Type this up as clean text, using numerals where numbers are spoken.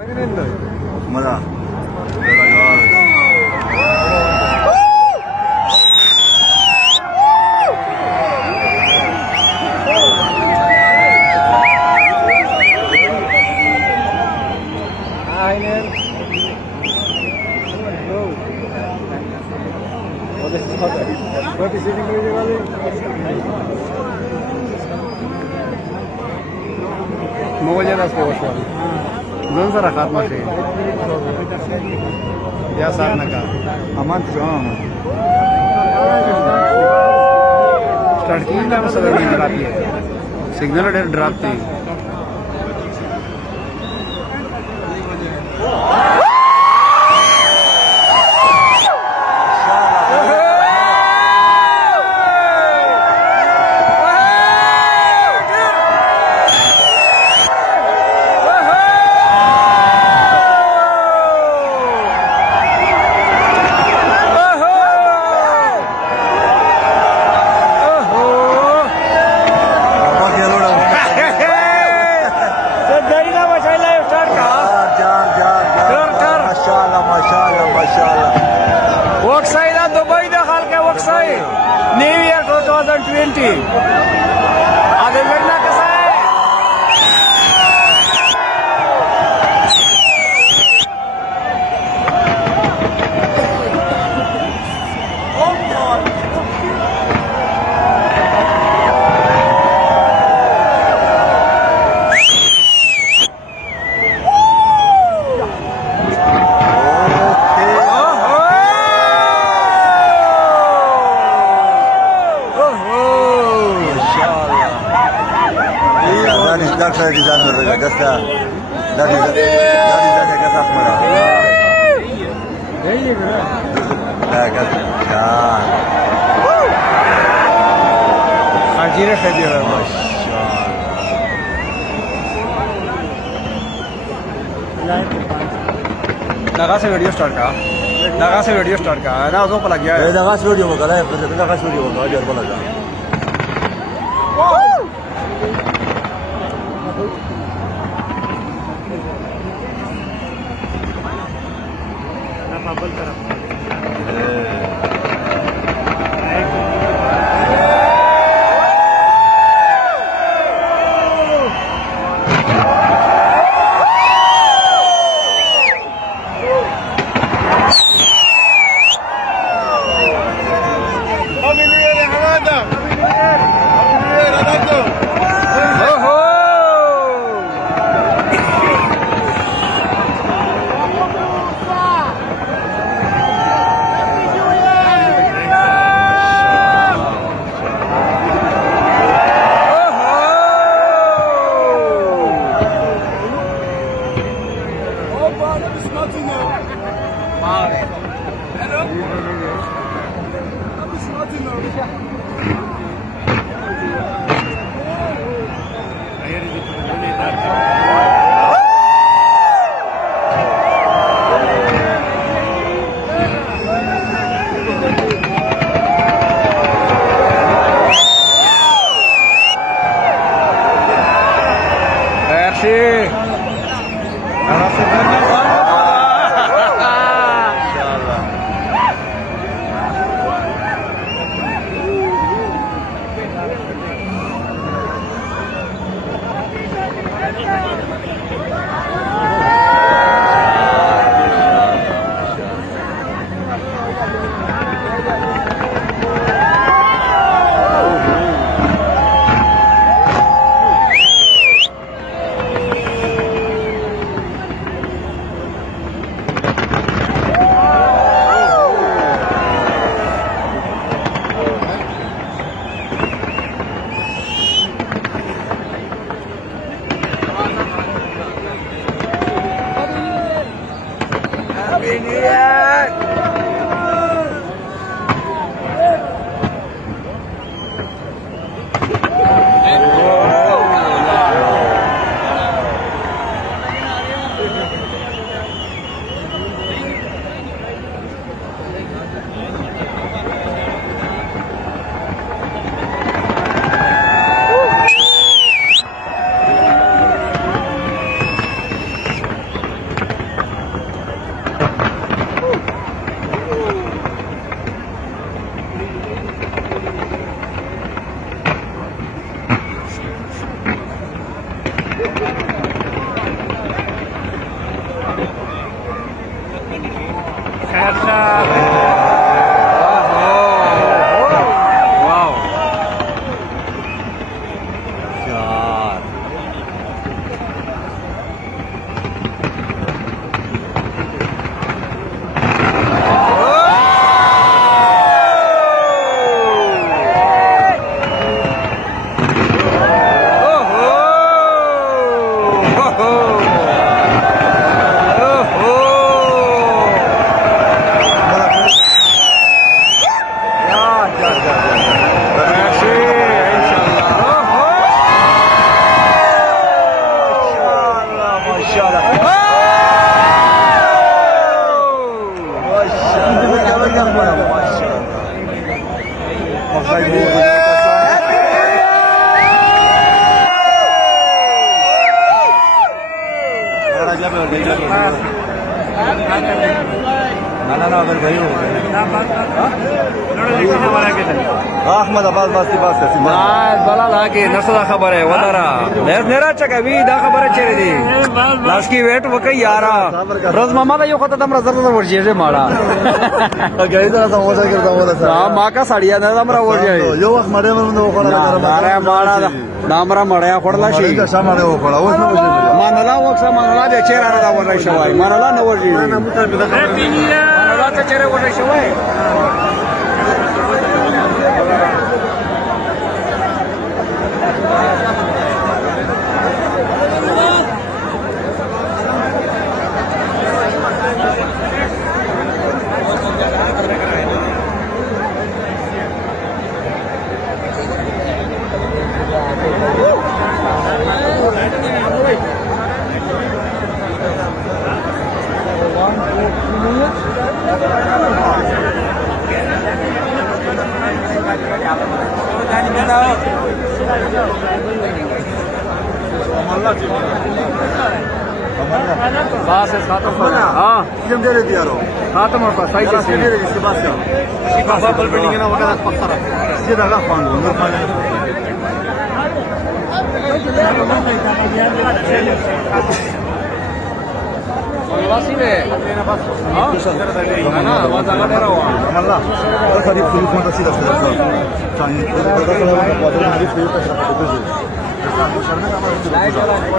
मजा मोबाईल दोन जरा खात मासे या सार नका अमान स्टार्ट की ना सगळं ड्राप सिग्नल ड्राप ते New Year 2020. Ada benar ke saya? Daksa design रहेगा जैसा दादी का साथ मरा नहीं है क्या आजीरे खाई है लगा से वीडियो स्टार्ट का ना उसको पलट गया है लगा से वीडियो का लगा से वीडियो का जो पलट गया अहमदाबाद बला लागे नसला खबर आहे वदारा नेराच्या का वी दा खबर आहे चेरे लास्की वेट वक यारा रोज मामाला यो खता तमरा जरा वर्जी रे माडा गैदा समोसा करता बोला माका साडिया ना तमरा वर्जी यो वक्त मडे म्हणून ओखळा अरे माडा नामरा मड्या पडला शी कशा मध्ये ओखळा मानला वक्सा मानला बे चेहरा ना वरला शिवाय मानला न वर्जी मानला ते चेहरा वरला शिवाय बस हाँ किम दे दिया रो खत्म होता सही से दे दे इसके पास क्या बाबा बल बिल्डिंग ना वगैरह पत्थर सीधा लगा पान नूर पान वासी में हां ना आवाज आला दे रहा हूं मला तो सारी फुल फोन सीधा सीधा चाहिए तो